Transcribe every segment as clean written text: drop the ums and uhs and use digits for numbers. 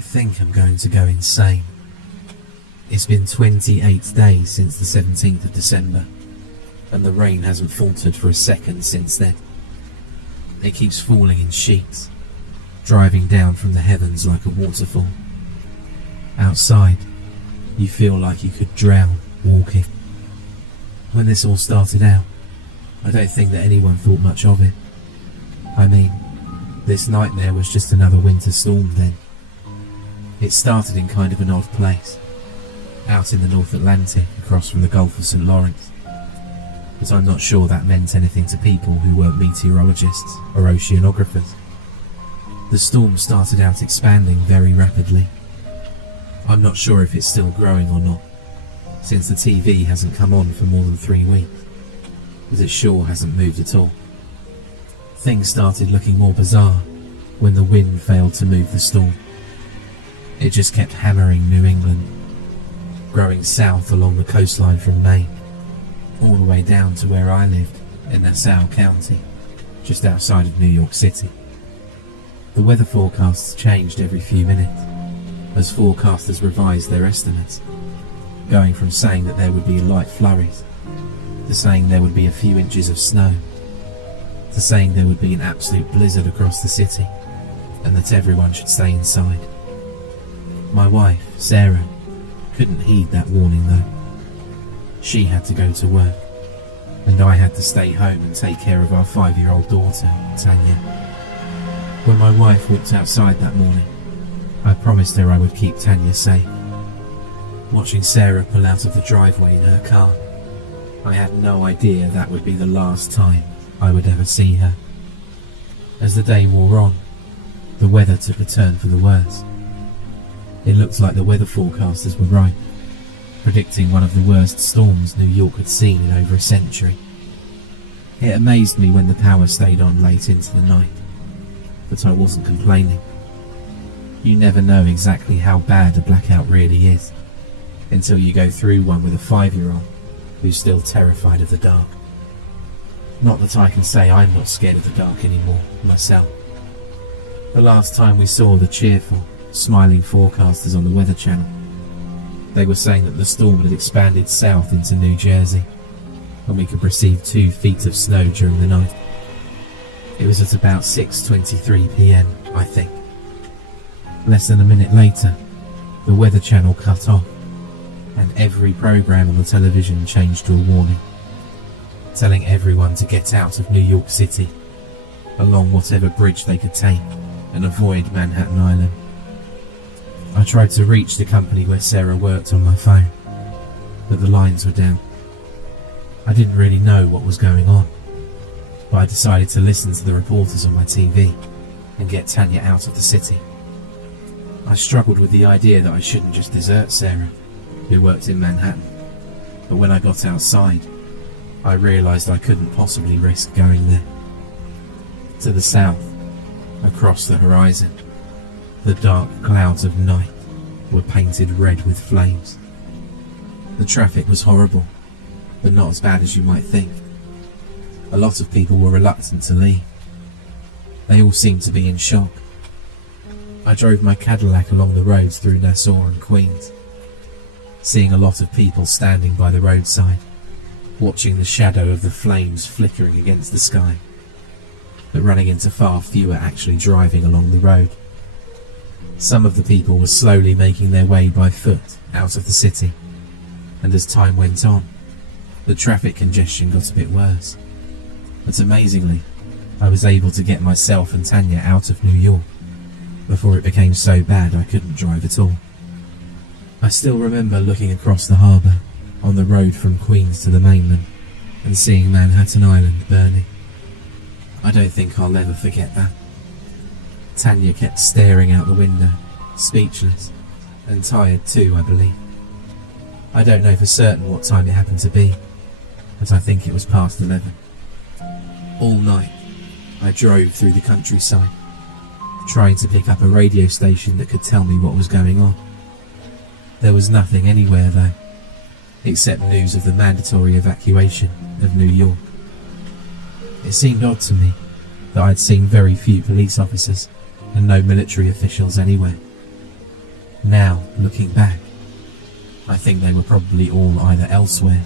think I'm going to go insane. It's been 28 days since the 17th of December, and the rain hasn't faltered for a second since then. It keeps falling in sheets, driving down from the heavens like a waterfall. Outside, you feel like you could drown walking. When this all started out, I don't think that anyone thought much of it. I mean, this nightmare was just another winter storm then. It started in kind of an odd place, out in the North Atlantic across from the Gulf of St. Lawrence. But I'm not sure that meant anything to people who weren't meteorologists or oceanographers. The storm started out expanding very rapidly. I'm not sure if it's still growing or not, since the TV hasn't come on for more than 3 weeks, as it sure hasn't moved at all. Things started looking more bizarre when the wind failed to move the storm. It just kept hammering New England, growing south along the coastline from Maine, all the way down to where I lived in Nassau County, just outside of New York City. The weather forecasts changed every few minutes, as forecasters revised their estimates, going from saying that there would be light flurries, to saying there would be a few inches of snow, to saying there would be an absolute blizzard across the city, and that everyone should stay inside. My wife, Sarah, couldn't heed that warning though. She had to go to work, and I had to stay home and take care of our 5-year-old daughter, Tanya. When my wife walked outside that morning, I promised her I would keep Tanya safe. Watching Sarah pull out of the driveway in her car, I had no idea that would be the last time I would ever see her. As the day wore on, the weather took a turn for the worse. It looked like the weather forecasters were right, predicting one of the worst storms New York had seen in over a century. It amazed me when the power stayed on late into the night, but I wasn't complaining. You never know exactly how bad a blackout really is, until you go through one with a 5-year-old who's still terrified of the dark. Not that I can say I'm not scared of the dark anymore, myself. The last time we saw the cheerful, smiling forecasters on the Weather Channel, they were saying that the storm had expanded south into New Jersey, and we could receive 2 feet of snow during the night. It was at about 6:23 p.m, I think. Less than a minute later, the Weather Channel cut off, and every program on the television changed to a warning, telling everyone to get out of New York City, along whatever bridge they could take, and avoid Manhattan Island. I tried to reach the company where Sarah worked on my phone, but the lines were down. I didn't really know what was going on, but I decided to listen to the reporters on my TV and get Tanya out of the city. I struggled with the idea that I shouldn't just desert Sarah, who worked in Manhattan, but when I got outside, I realised I couldn't possibly risk going there. To the south, across the horizon, the dark clouds of night were painted red with flames. The traffic was horrible, but not as bad as you might think. A lot of people were reluctant to leave. They all seemed to be in shock. I drove my Cadillac along the roads through Nassau and Queens, seeing a lot of people standing by the roadside, watching the shadow of the flames flickering against the sky, but running into far fewer actually driving along the road. Some of the people were slowly making their way by foot out of the city, and as time went on, the traffic congestion got a bit worse. But amazingly, I was able to get myself and Tanya out of New York before it became so bad I couldn't drive at all. I still remember looking across the harbour on the road from Queens to the mainland and seeing Manhattan Island burning. I don't think I'll ever forget that. Tanya kept staring out the window, speechless, and tired too, I believe. I don't know for certain what time it happened to be, but I think it was past 11. All night, I drove through the countryside, trying to pick up a radio station that could tell me what was going on. There was nothing anywhere though, except news of the mandatory evacuation of New York. It seemed odd to me that I'd seen very few police officers and no military officials anywhere. Now, looking back, I think they were probably all either elsewhere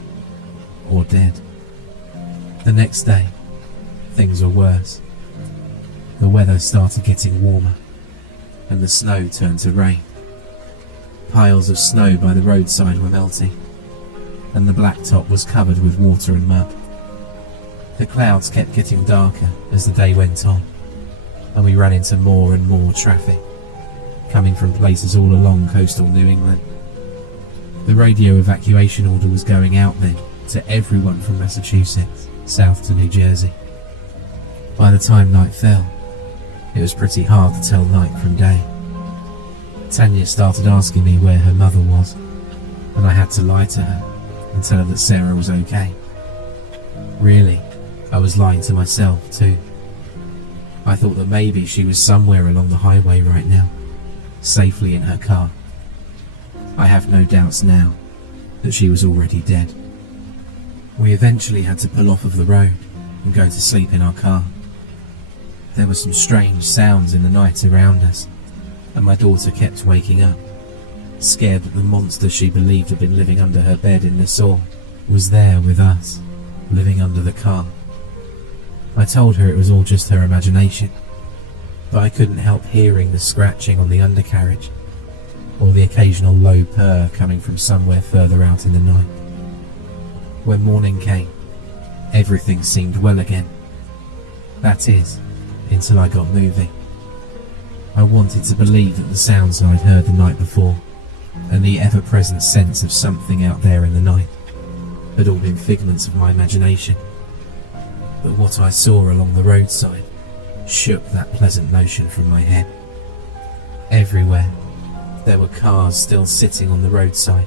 or dead. The next day, things were worse. The weather started getting warmer, and the snow turned to rain. Piles of snow by the roadside were melting, and the blacktop was covered with water and mud. The clouds kept getting darker as the day went on, and we ran into more and more traffic, coming from places all along coastal New England. The radio evacuation order was going out then to everyone from Massachusetts south to New Jersey. By the time night fell, it was pretty hard to tell night from day. Tanya started asking me where her mother was, and I had to lie to her and tell her that Sarah was okay. Really, I was lying to myself too. I thought that maybe she was somewhere along the highway right now, safely in her car. I have no doubts now that she was already dead. We eventually had to pull off of the road and go to sleep in our car. There were some strange sounds in the night around us, and my daughter kept waking up, scared that the monster she believed had been living under her bed in Nassau was there with us, living under the car. I told her it was all just her imagination, but I couldn't help hearing the scratching on the undercarriage, or the occasional low purr coming from somewhere further out in the night. When morning came, everything seemed well again. That is, until I got moving. I wanted to believe that the sounds I'd heard the night before, and the ever-present sense of something out there in the night, had all been figments of my imagination. But what I saw along the roadside shook that pleasant notion from my head. Everywhere, there were cars still sitting on the roadside,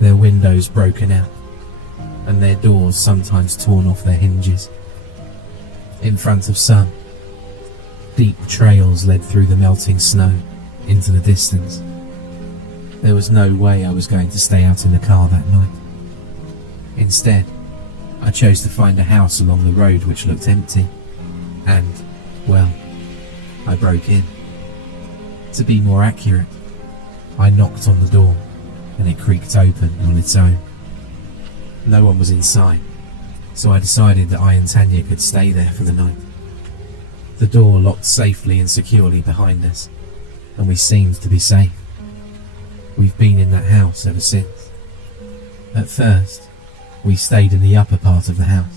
their windows broken out, and their doors sometimes torn off their hinges. In front of some, deep trails led through the melting snow into the distance. There was no way I was going to stay out in the car that night. Instead, I chose to find a house along the road which looked empty, and, well, I broke in. To be more accurate, I knocked on the door, and it creaked open on its own. No one was inside, so I decided that I and Tanya could stay there for the night. The door locked safely and securely behind us, and we seemed to be safe. We've been in that house ever since. At first, we stayed in the upper part of the house,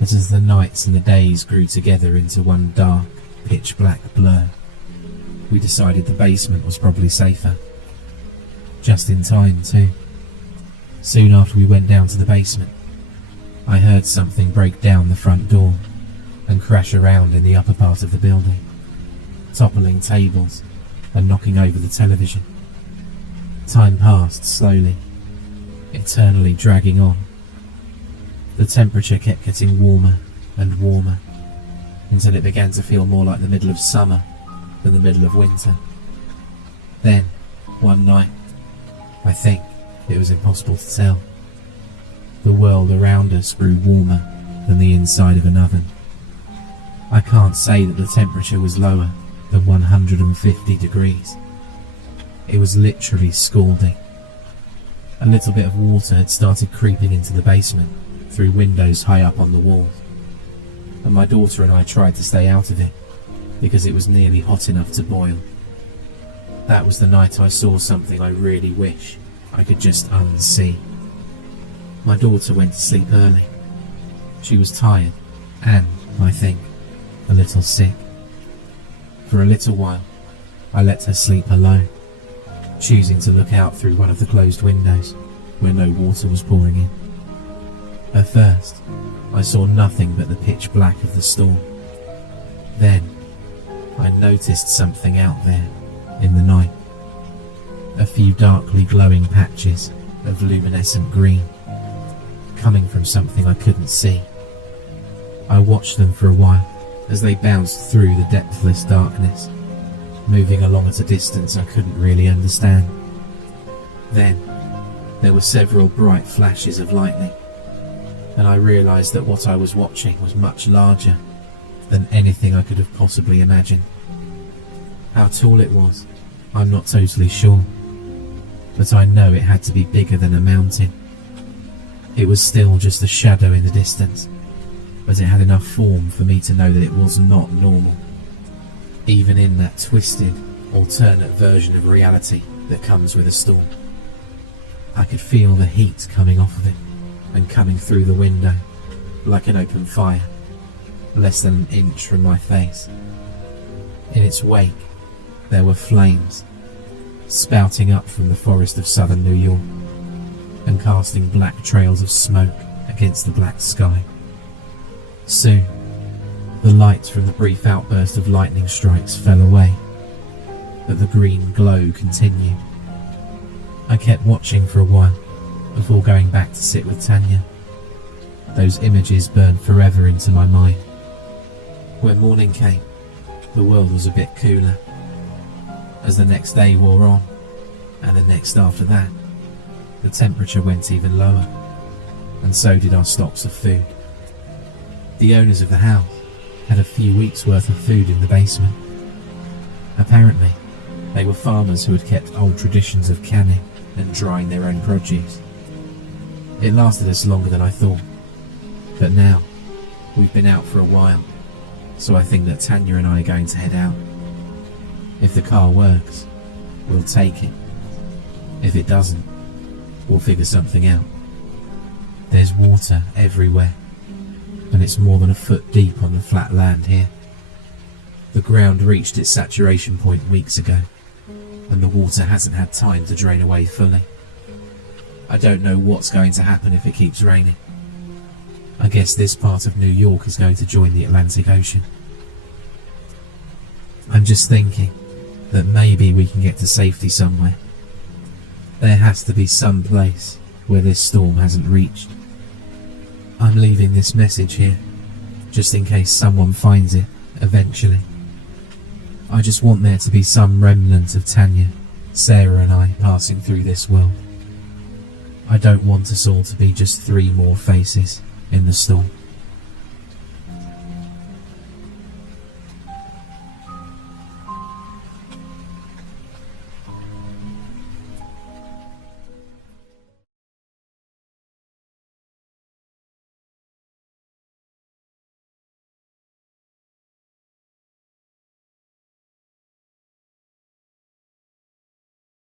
but as the nights and the days grew together into one dark, pitch-black blur, we decided the basement was probably safer. Just in time, too. Soon after we went down to the basement, I heard something break down the front door and crash around in the upper part of the building, toppling tables and knocking over the television. Time passed slowly, eternally dragging on. The temperature kept getting warmer and warmer until it began to feel more like the middle of summer than the middle of winter. Then, one night, I think it was impossible to tell, the world around us grew warmer than the inside of an oven. I can't say that the temperature was lower than 150 degrees. It was literally scalding. A little bit of water had started creeping into the basement through windows high up on the walls, and my daughter and I tried to stay out of it because it was nearly hot enough to boil. That was the night I saw something I really wish I could just unsee. My daughter went to sleep early. She was tired and, I think, a little sick. For a little while, I let her sleep alone, choosing to look out through one of the closed windows where no water was pouring in. At first, I saw nothing but the pitch black of the storm. Then, I noticed something out there in the night. A few darkly glowing patches of luminescent green, coming from something I couldn't see. I watched them for a while as they bounced through the depthless darkness, moving along at a distance I couldn't really understand. Then, there were several bright flashes of lightning, and I realized that what I was watching was much larger than anything I could have possibly imagined. How tall it was I'm not totally sure, but I know it had to be bigger than a mountain. It was still just a shadow in the distance, but it had enough form for me to know that it was not normal, even in that twisted, alternate version of reality that comes with a storm. I could feel the heat coming off of it and coming through the window like an open fire, less than an inch from my face. In its wake, there were flames spouting up from the forest of southern New York and casting black trails of smoke against the black sky. Soon, the light from the brief outburst of lightning strikes fell away, but the green glow continued. I kept watching for a while before going back to sit with Tanya. Those images burned forever into my mind. When morning came, the world was a bit cooler. As the next day wore on, and the next after that, the temperature went even lower, and so did our stocks of food. The owners of the house had a few weeks' worth of food in the basement. Apparently, they were farmers who had kept old traditions of canning and drying their own produce. It lasted us longer than I thought, but now we've been out for a while, so I think that Tanya and I are going to head out. If the car works, we'll take it. If it doesn't, we'll figure something out. There's water everywhere, and it's more than a foot deep on the flat land here. The ground reached its saturation point weeks ago, and the water hasn't had time to drain away fully. I don't know what's going to happen if it keeps raining. I guess this part of New York is going to join the Atlantic Ocean. I'm just thinking that maybe we can get to safety somewhere. There has to be some place where this storm hasn't reached. I'm leaving this message here, just in case someone finds it eventually. I just want there to be some remnant of Tanya, Sarah and I passing through this world. I don't want us all to be just 3 more faces in the storm.